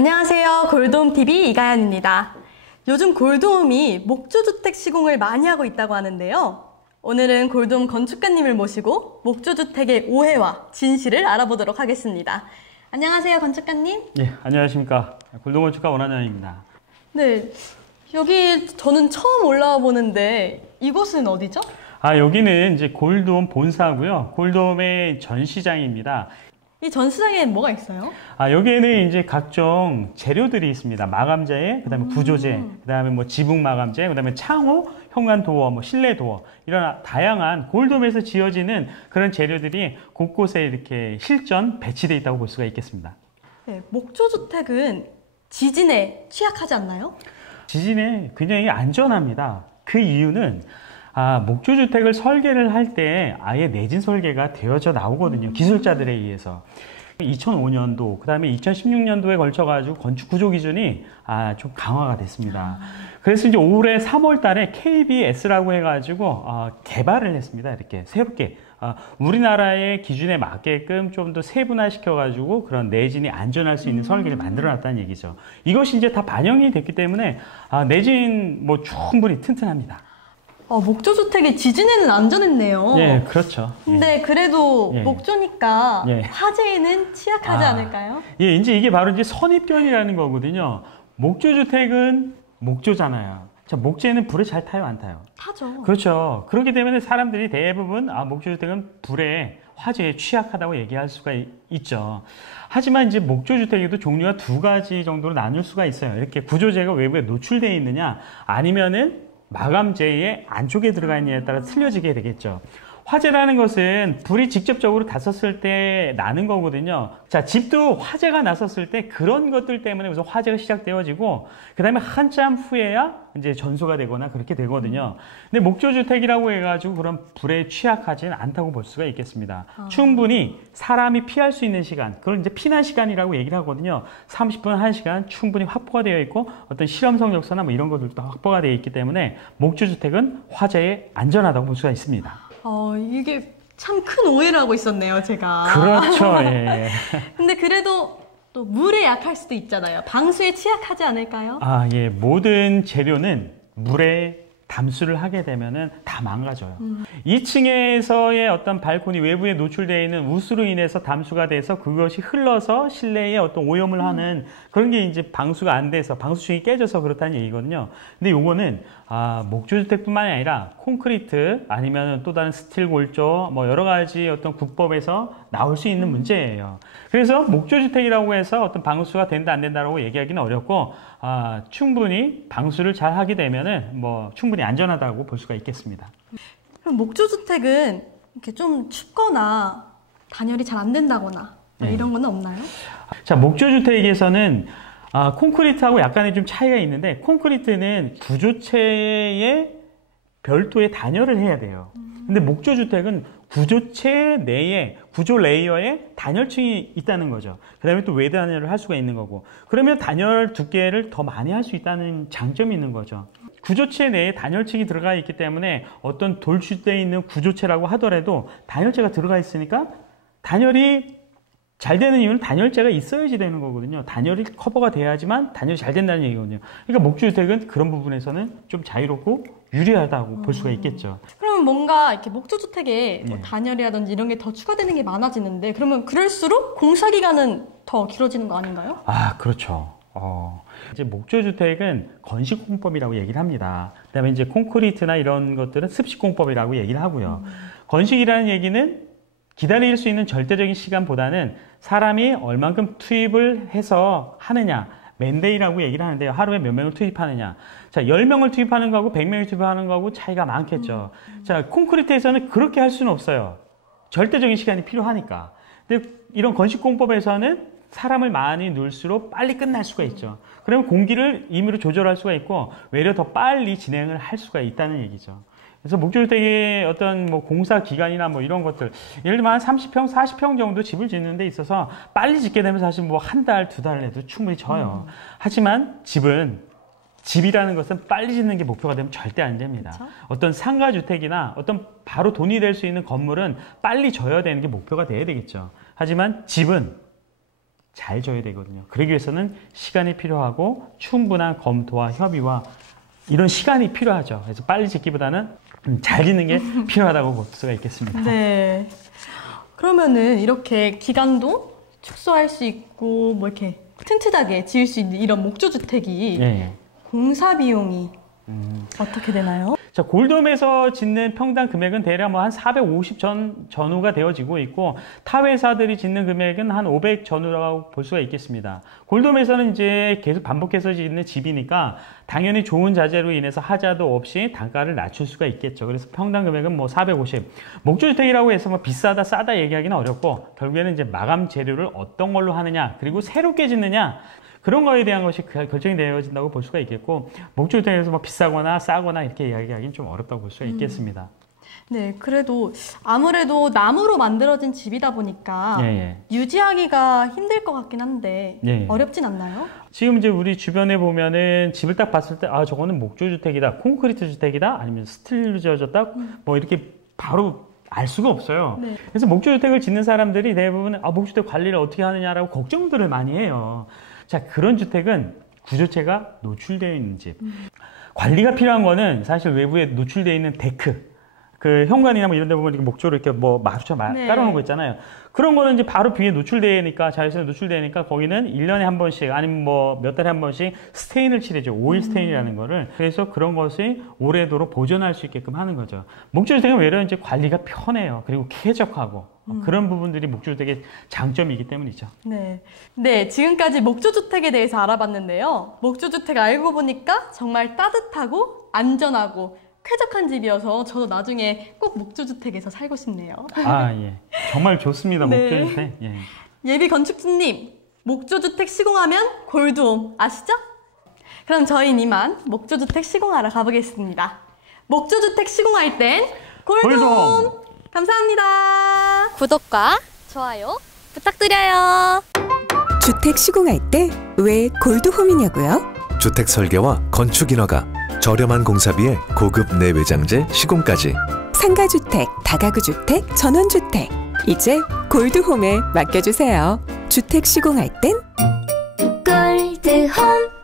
안녕하세요. 골드홈TV 이가연입니다. 요즘 골드홈이 목조주택 시공을 많이 하고 있다고 하는데요. 오늘은 골드홈 건축가님을 모시고 목조주택의 오해와 진실을 알아보도록 하겠습니다. 안녕하세요, 건축가님. 예, 안녕하십니까. 골드홈 건축가 원한영입니다. 네, 여기 저는 처음 올라와 보는데 이곳은 어디죠? 여기는 이제 골드홈 본사고요. 골드홈의 전시장입니다. 이 전시장에는 뭐가 있어요? 여기에는 이제 각종 재료들이 있습니다. 마감재, 그다음에 구조재, 그다음에 뭐 지붕 마감재, 그다음에 창호, 현관 도어, 뭐 실내 도어 이런 다양한 골드홈에서 지어지는 그런 재료들이 곳곳에 이렇게 실전 배치되어 있다고 볼 수가 있겠습니다. 네, 목조주택은 지진에 취약하지 않나요? 지진에 굉장히 안전합니다. 그 이유는 목조주택을 설계를 할 때 아예 내진 설계가 되어져 나오거든요. 기술자들에 의해서. 2005년도, 그 다음에 2016년도에 걸쳐가지고 건축 구조 기준이 좀 강화가 됐습니다. 그래서 이제 올해 3월 달에 KBS라고 해가지고 개발을 했습니다. 이렇게 새롭게. 우리나라의 기준에 맞게끔 좀 더 세분화시켜가지고 그런 내진이 안전할 수 있는 설계를 만들어 놨다는 얘기죠. 이것이 이제 다 반영이 됐기 때문에 내진 뭐 충분히 튼튼합니다. 목조주택이 지진에는 안전했네요. 예, 그렇죠. 근데 그래도 예. 목조니까 예. 화재에는 취약하지 않을까요? 예, 이제 이게 바로 이제 선입견이라는 거거든요. 목조주택은 목조잖아요. 자, 목재는 불에 잘 타요, 안 타요? 타죠. 그렇죠. 그렇기 때문에 사람들이 대부분 목조주택은 불에 화재에 취약하다고 얘기할 수가 있죠. 하지만 이제 목조주택에도 종류가 두 가지 정도로 나눌 수가 있어요. 이렇게 구조재가 외부에 노출되어 있느냐, 아니면은 마감재의 안쪽에 들어가 있느냐에 따라 틀려지게 되겠죠. 화재라는 것은 불이 직접적으로 닿았을 때 나는 거거든요. 자, 집도 화재가 났었을 때 그런 것들 때문에 우선 화재가 시작되어지고 그 다음에 한참 후에야 이제 전소가 되거나 그렇게 되거든요. 근데 목조주택이라고 해가지고 그런 불에 취약하지는 않다고 볼 수가 있겠습니다. 충분히 사람이 피할 수 있는 시간, 그걸 이제 피난 시간이라고 얘기를 하거든요. 30분, 1시간 충분히 확보가 되어 있고 어떤 실험 성적서나 뭐 이런 것들도 확보가 되어 있기 때문에 목조주택은 화재에 안전하다고 볼 수가 있습니다. 이게 참 큰 오해를 하고 있었네요, 제가. 그렇죠. 예. 근데 그래도 또 물에 약할 수도 있잖아요. 방수에 취약하지 않을까요? 예. 모든 재료는 물에 담수를 하게 되면은 다 망가져요. 2층에서의 어떤 발코니 외부에 노출되어 있는 우수로 인해서 담수가 돼서 그것이 흘러서 실내에 어떤 오염을 하는 그런 게 이제 방수가 안 돼서 방수층이 깨져서 그렇다는 얘기거든요. 근데 요거는 목조주택뿐만이 아니라 콘크리트 아니면 또 다른 스틸 골조 뭐 여러 가지 어떤 국법에서 나올 수 있는 문제예요. 그래서 목조주택이라고 해서 어떤 방수가 된다 안 된다라고 얘기하기는 어렵고 충분히 방수를 잘 하게 되면은 뭐 충분히 안전하다고 볼 수가 있겠습니다. 그럼 목조주택은 이렇게 좀 춥거나 단열이 잘 안 된다거나 이런 건 없나요? 자, 목조주택에서는 콘크리트하고 약간의 좀 차이가 있는데 콘크리트는 구조체에 별도의 단열을 해야 돼요. 근데 목조주택은 구조체 내에 구조 레이어에 단열층이 있다는 거죠. 그 다음에 또 외단열을 할 수가 있는 거고 그러면 단열 두께를 더 많이 할 수 있다는 장점이 있는 거죠. 구조체 내에 단열층이 들어가 있기 때문에 어떤 돌출되어 있는 구조체라고 하더라도 단열재가 들어가 있으니까 단열이 잘 되는 이유는 단열재가 있어야지 되는 거거든요. 단열이 커버가 돼야지만 단열이 잘 된다는 얘기거든요. 그러니까 목조주택은 그런 부분에서는 좀 자유롭고 유리하다고 볼 수가 있겠죠. 그러면 뭔가 이렇게 목조주택에 뭐 단열이라든지 이런 게 더 추가되는 게 많아지는데 그러면 그럴수록 공사기간은 더 길어지는 거 아닌가요? 그렇죠. 이제 목조주택은 건식공법이라고 얘기를 합니다. 그 다음에 이제 콘크리트나 이런 것들은 습식공법이라고 얘기를 하고요. 건식이라는 얘기는 기다릴 수 있는 절대적인 시간보다는 사람이 얼만큼 투입을 해서 하느냐, 맨데이라고 얘기를 하는데요. 하루에 몇 명을 투입하느냐. 자, 10명을 투입하는 거하고 100명을 투입하는 거하고 차이가 많겠죠. 자, 콘크리트에서는 그렇게 할 수는 없어요. 절대적인 시간이 필요하니까. 근데 이런 건식공법에서는 사람을 많이 넣을수록 빨리 끝날 수가 있죠. 그러면 공기를 임의로 조절할 수가 있고 외려 더 빨리 진행을 할 수가 있다는 얘기죠. 그래서 목조주택의 어떤 뭐 공사 기간이나 뭐 이런 것들, 예를 들면 한 30평, 40평 정도 집을 짓는 데 있어서 빨리 짓게 되면 사실 뭐 한 달, 두 달 해도 충분히 져요. 하지만 집이라는 것은 빨리 짓는 게 목표가 되면 절대 안 됩니다. 그쵸? 어떤 상가주택이나 어떤 바로 돈이 될 수 있는 건물은 빨리 져야 되는 게 목표가 돼야 되겠죠. 하지만 집은 잘 져야 되거든요. 그러기 위해서는 시간이 필요하고 충분한 검토와 협의와 이런 시간이 필요하죠. 그래서 빨리 짓기보다는 잘 짓는 게 필요하다고 볼 수가 있겠습니다. 네. 그러면은 이렇게 기간도 축소할 수 있고 뭐 이렇게 튼튼하게 지을 수 있는 이런 목조주택이 네. 공사 비용이 어떻게 되나요? 자, 골돔에서 짓는 평당 금액은 대략 뭐 한 450 전후가 되어지고 있고, 타 회사들이 짓는 금액은 한 500 전후라고 볼 수가 있겠습니다. 골돔에서는 이제 계속 반복해서 짓는 집이니까 당연히 좋은 자재로 인해서 하자도 없이 단가를 낮출 수가 있겠죠. 그래서 평당 금액은 뭐 450. 목조주택이라고 해서 뭐 비싸다 싸다 얘기하기는 어렵고, 결국에는 이제 마감 재료를 어떤 걸로 하느냐, 그리고 새롭게 짓느냐, 그런 거에 대한 것이 결정이 되어진다고 볼 수가 있겠고, 목조주택에서 뭐 비싸거나 싸거나 이렇게 이야기하기는 좀 어렵다고 볼 수가 있겠습니다. 네, 그래도 아무래도 나무로 만들어진 집이다 보니까 예. 유지하기가 힘들 것 같긴 한데 예. 어렵진 않나요? 지금 이제 우리 주변에 보면은 집을 딱 봤을 때, 아, 저거는 목조주택이다, 콘크리트 주택이다, 아니면 스틸로 지어졌다, 뭐 이렇게 바로 알 수가 없어요. 네. 그래서 목조주택을 짓는 사람들이 대부분 목조주택 관리를 어떻게 하느냐라고 걱정들을 많이 해요. 자, 그런 주택은 구조체가 노출되어 있는 집. 관리가 필요한 거는 사실 외부에 노출되어 있는 데크, 그 현관이나 뭐 이런 데 보면 이렇게 목조를 이렇게 뭐 마루처럼 네. 깔아놓은 거 있잖아요. 그런 거는 이제 바로 비에 노출되니까, 자외선에 노출되니까 거기는 1년에 한 번씩 아니면 뭐 몇 달에 한 번씩 스테인을 칠해줘. 오일 스테인이라는 거를. 그래서 그런 것이 오래도록 보존할 수 있게끔 하는 거죠. 목조주택은 외려 이제 관리가 편해요. 그리고 쾌적하고. 그런 부분들이 목조주택의 장점이기 때문이죠. 네. 네, 지금까지 목조주택에 대해서 알아봤는데요. 목조주택 알고 보니까 정말 따뜻하고 안전하고 쾌적한 집이어서 저도 나중에 꼭 목조주택에서 살고 싶네요. 아, 예. 정말 좋습니다. 네. 목조주택. 예. 예비 건축주님, 목조주택 시공하면 골드홈 아시죠? 그럼 저희는 이만 목조주택 시공하러 가보겠습니다. 목조주택 시공할 땐 골드홈! 골드홈! 감사합니다. 구독과 좋아요 부탁드려요. 주택 시공할 때 왜 골드홈이냐고요? 주택 설계와 건축 인허가, 저렴한 공사비에 고급 내외장재 시공까지. 상가주택, 다가구주택, 전원주택. 이제 골드홈에 맡겨주세요. 주택 시공할 땐 골드홈.